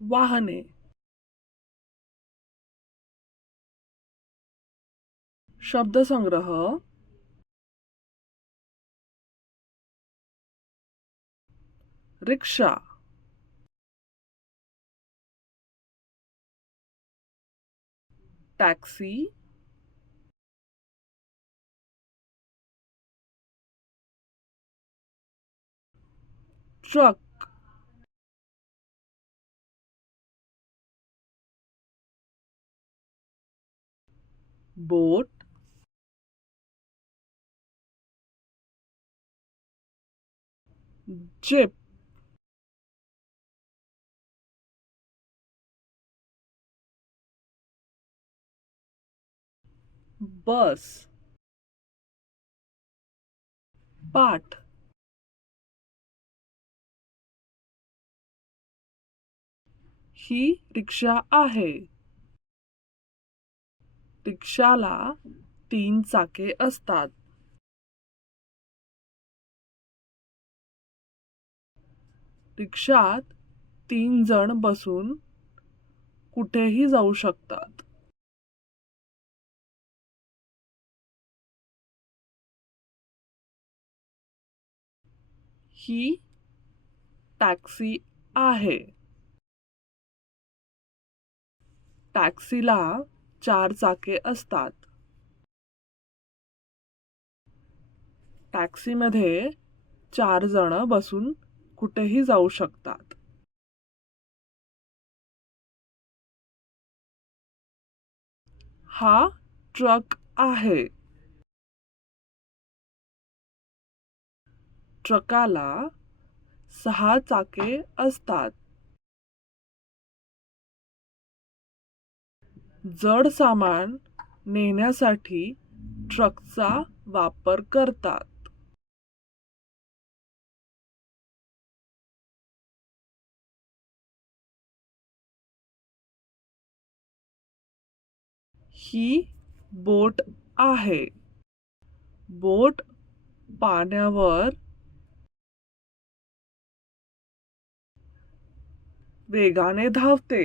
वाहने. शब्दसंग्रह. रिक्षा. Taxi. Truck. बोट. Jeep. बस. पाट. ही रिक्षा आहे. रिक्षाला 3 चाके असतात. रिक्षात 3 जण बसून कुठेही जाऊ शकतात. ही टॅक्सी आहे. टॅक्सीला 4 चाके असतात. टॅक्सीमध्ये 4 जण बसून कुठेही जाऊ शकतात. हा ट्रक आहे. ट्रकाला 6 चाके असतात. जड सामान नेण्यासाठी ट्रकचा वापर करतात. ही बोट आहे. बोट पाण्यावर वेगाने धावते.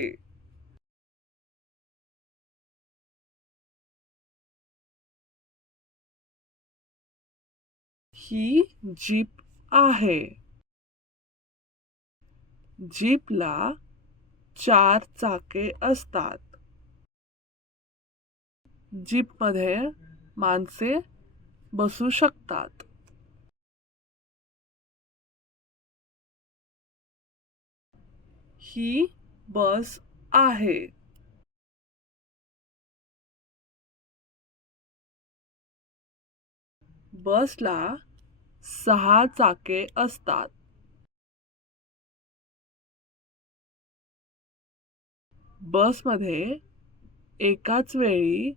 ही जीप आहे. जीपला 4 चाके असतात. जीपमध्ये माणसे बसू शकतात. ही बस आहे. बसला 6 चाके असतात. बसमध्ये एकाच वेळी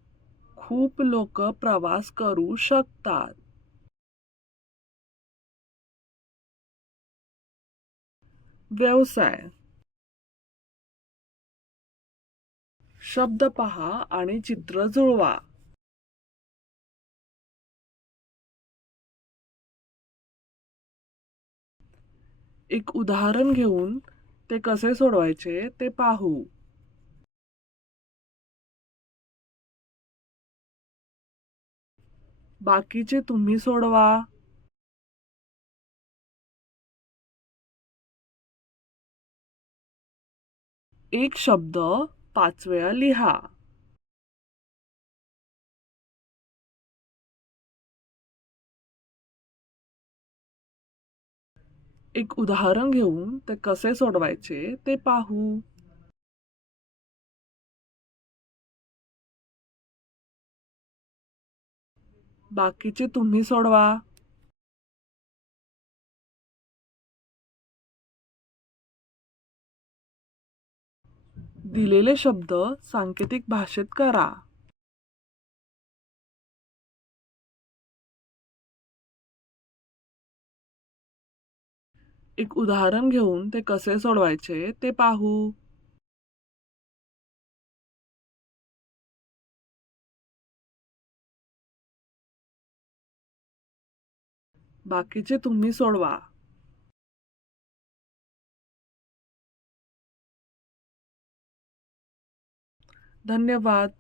खूप लोक प्रवास करू शकतात. व्यवसाय. शब्द पहा आणि चित्र जुळवा. एक उदाहरण घेऊन ते कसे सोडवायचे ते पाहू. बाकीचे तुम्ही सोडवा. एक शब्द 5 वेळा लिहा. एक उदाहरण घेऊन ते कसे सोडवायचे ते पाहू. बाकीचे तुम्ही सोडवा. दिलेले शब्द सांकेतिक भाषेत करा. एक उदाहरण घेऊन ते कसे सोडवायचे ते पाहू. बाकीचे तुम्ही सोडवा. धन्यवाद.